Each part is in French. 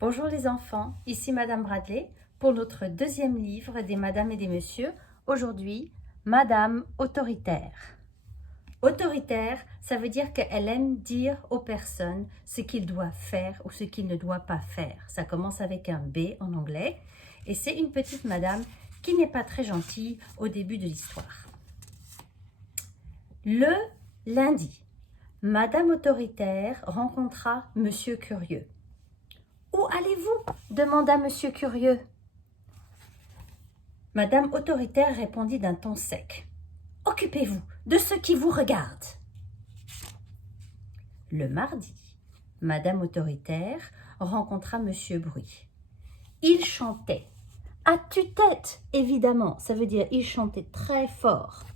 Bonjour les enfants, ici Madame Bradley pour notre deuxième livre des Madame et des Messieurs. Aujourd'hui, Madame autoritaire. Autoritaire, ça veut dire qu'elle aime dire aux personnes ce qu'ils doivent faire ou ce qu'ils ne doivent pas faire. Ça commence avec un B en anglais et c'est une petite madame qui n'est pas très gentille au début de l'histoire. Le lundi, Madame autoritaire rencontra Monsieur curieux. « Où allez-vous » demanda Monsieur curieux. Madame autoritaire répondit d'un ton sec. « Occupez-vous de ce qui vous regarde. » Le mardi, Madame autoritaire rencontra Monsieur bruit. Il chantait. À tue-tête, évidemment, ça veut dire il chantait très fort.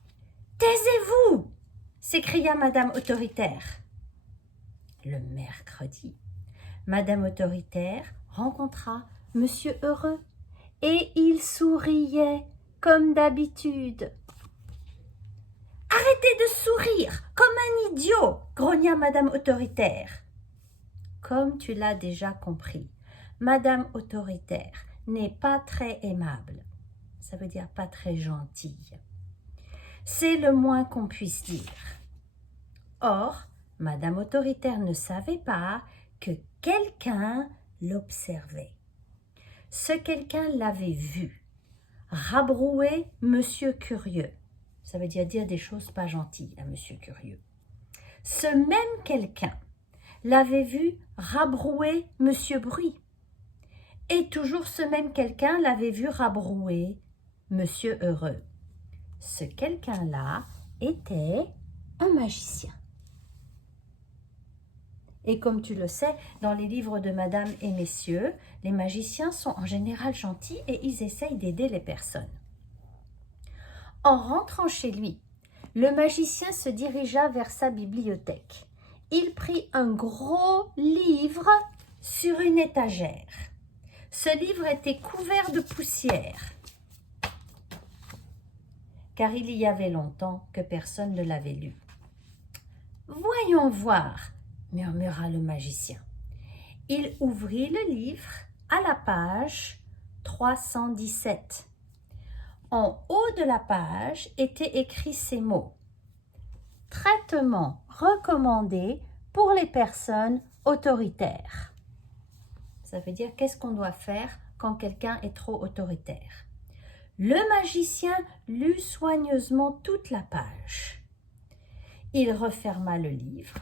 « Taisez-vous » s'écria Madame autoritaire. Le mercredi, Madame autoritaire rencontra Monsieur heureux et il souriait comme d'habitude. « Arrêtez de sourire comme un idiot !» grogna Madame autoritaire. Comme tu l'as déjà compris, Madame autoritaire n'est pas très aimable. Ça veut dire pas très gentille. C'est le moins qu'on puisse dire. Or, Madame autoritaire ne savait pas que quelqu'un l'observait. Ce quelqu'un l'avait vu, rabrouer Monsieur curieux. Ça veut dire des choses pas gentilles à Monsieur curieux. Ce même quelqu'un l'avait vu rabrouer Monsieur bruit. Et toujours ce même quelqu'un l'avait vu rabrouer Monsieur heureux. Ce quelqu'un-là était un magicien. Et comme tu le sais, dans les livres de Madame et Messieurs, les magiciens sont en général gentils et ils essayent d'aider les personnes. En rentrant chez lui, le magicien se dirigea vers sa bibliothèque. Il prit un gros livre sur une étagère. Ce livre était couvert de poussière, car il y avait longtemps que personne ne l'avait lu. « Voyons voir » murmura le magicien. Il ouvrit le livre à la page 317. En haut de la page étaient écrits ces mots. « Traitement recommandé pour les personnes autoritaires. » Ça veut dire qu'est-ce qu'on doit faire quand quelqu'un est trop autoritaire. Le magicien lut soigneusement toute la page. Il referma le livre,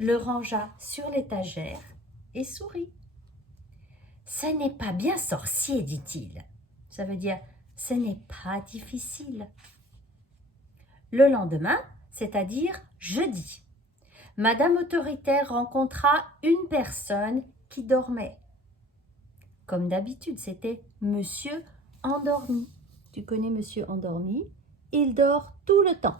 le rangea sur l'étagère et sourit. « Ce n'est pas bien sorcier, dit-il. » Ça veut dire « ce n'est pas difficile. » Le lendemain, c'est-à-dire jeudi, Madame autoritaire rencontra une personne qui dormait. Comme d'habitude, c'était Monsieur endormi. Tu connais Monsieur endormi? Il dort tout le temps.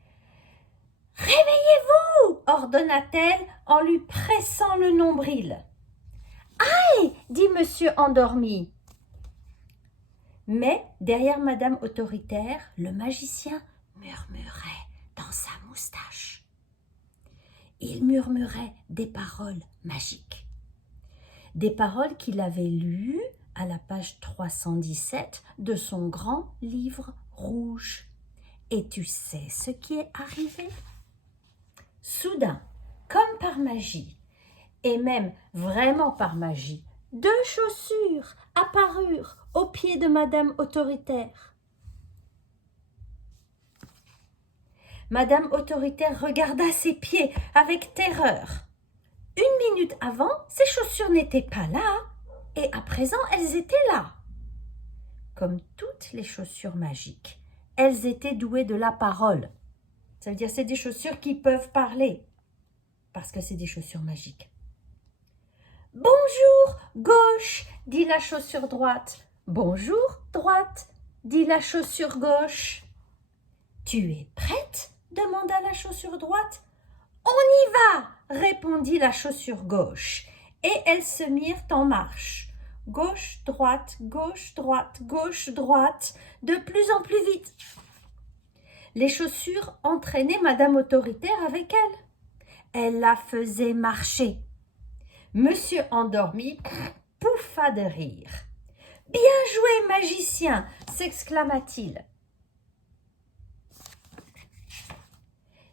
« Réveillez-vous » ordonna-t-elle en lui pressant le nombril. « Aïe » dit Monsieur endormi. Mais derrière Madame autoritaire, le magicien murmurait dans sa moustache. Il murmurait des paroles magiques. Des paroles qu'il avait lues à la page 317 de son grand livre rouge. Et tu sais ce qui est arrivé? Soudain, comme par magie, et même vraiment par magie, 2 chaussures apparurent aux pieds de Madame autoritaire. Madame autoritaire regarda ses pieds avec terreur. 1 minute avant, ces chaussures n'étaient pas là, et à présent, elles étaient là. Comme toutes les chaussures magiques, elles étaient douées de la parole. Ça veut dire c'est des chaussures qui peuvent parler, parce que c'est des chaussures magiques. « Bonjour, gauche » dit la chaussure droite. « Bonjour, droite » dit la chaussure gauche. « Tu es prête » demanda la chaussure droite. « On y va » répondit la chaussure gauche, et elles se mirent en marche. Gauche, droite, gauche, droite, gauche, droite, de plus en plus vite. Les chaussures entraînaient Madame autoritaire avec elles. Elle la faisait marcher. Monsieur endormi pouffa de rire. « Bien joué, magicien !» s'exclama-t-il.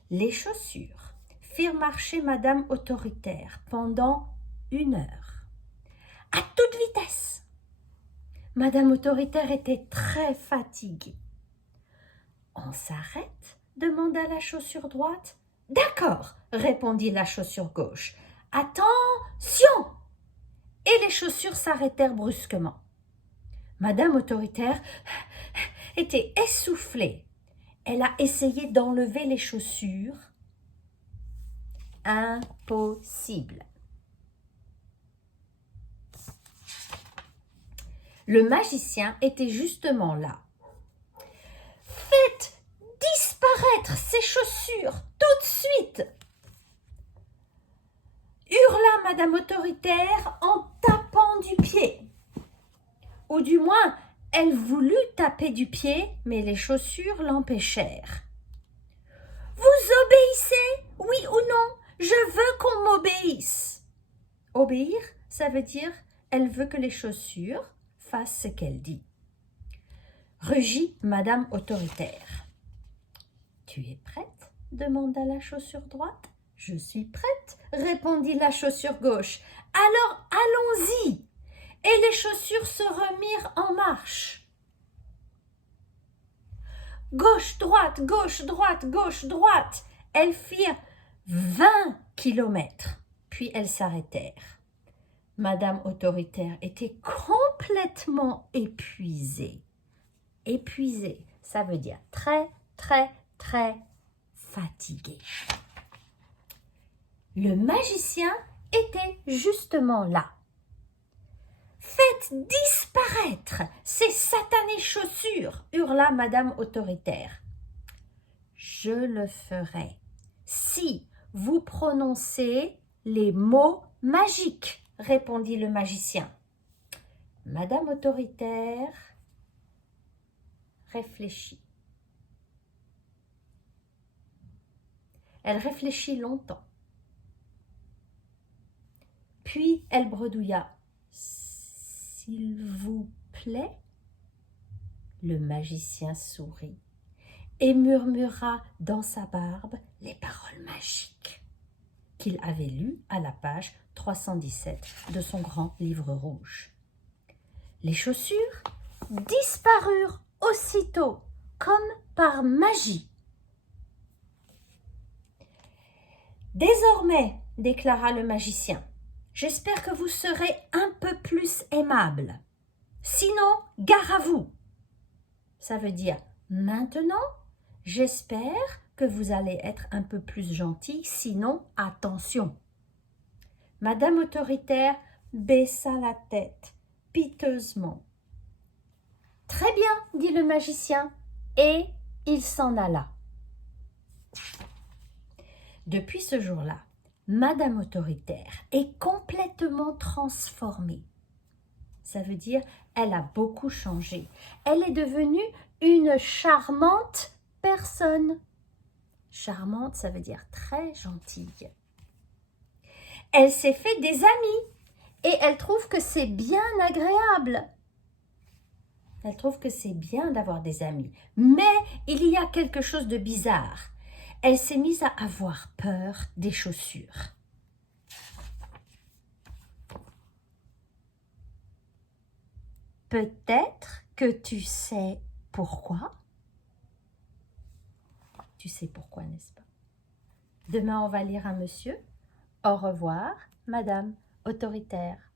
Les chaussures firent marcher Madame Autoritaire pendant 1 heure, à toute vitesse. Madame Autoritaire était très fatiguée. « On s'arrête ?» demanda la chaussure droite. « D'accord !» répondit la chaussure gauche. « Attention !» Et les chaussures s'arrêtèrent brusquement. Madame Autoritaire était essoufflée. Elle a essayé d'enlever les chaussures. Impossible. Le magicien était justement là. « Faites disparaître ces chaussures tout de suite !» hurla Madame Autoritaire en tapant du pied. Ou du moins, elle voulut taper du pied, mais les chaussures l'empêchèrent. « Vous obéissez, oui ou non? Je veux qu'on m'obéisse. » Obéir, ça veut dire elle veut que les chaussures fassent ce qu'elle dit. Rugit Madame Autoritaire. « Tu es prête ?» demanda la chaussure droite. « Je suis prête » répondit la chaussure gauche. « Alors allons-y !» Et les chaussures se remirent en marche. Gauche, droite, gauche, droite, gauche, droite. Elles firent 20 kilomètres, puis elles s'arrêtèrent. Madame Autoritaire était complètement épuisée. Épuisée, ça veut dire très, très, très fatiguée. Le magicien était justement là. « Faites disparaître ces satanées chaussures !» hurla Madame Autoritaire. « Je le ferai si vous prononcez les mots magiques !» répondit le magicien. Madame Autoritaire réfléchit. Elle réfléchit longtemps. Puis elle bredouilla. « S'il vous plaît ?» Le magicien sourit et murmura dans sa barbe les paroles magiques qu'il avait lues à la page 317 de son grand livre rouge. Les chaussures disparurent aussitôt, comme par magie. « Désormais, déclara le magicien, j'espère que vous serez un peu plus aimable. Sinon, gare à vous. » Ça veut dire maintenant, j'espère que vous allez être un peu plus gentil, sinon attention. Madame Autoritaire baissa la tête piteusement. Très bien, dit le magicien, et il s'en alla. Depuis ce jour-là, Madame Autoritaire est complètement transformée. Ça veut dire elle a beaucoup changé. Elle est devenue une charmante personne. Charmante, ça veut dire très gentille. Elle s'est fait des amis et elle trouve que c'est bien agréable. Elle trouve que c'est bien d'avoir des amis. Mais il y a quelque chose de bizarre. Elle s'est mise à avoir peur des chaussures. Peut-être que tu sais pourquoi. Tu sais pourquoi, n'est-ce pas? Demain, on va lire un monsieur. Au revoir, Madame Autoritaire.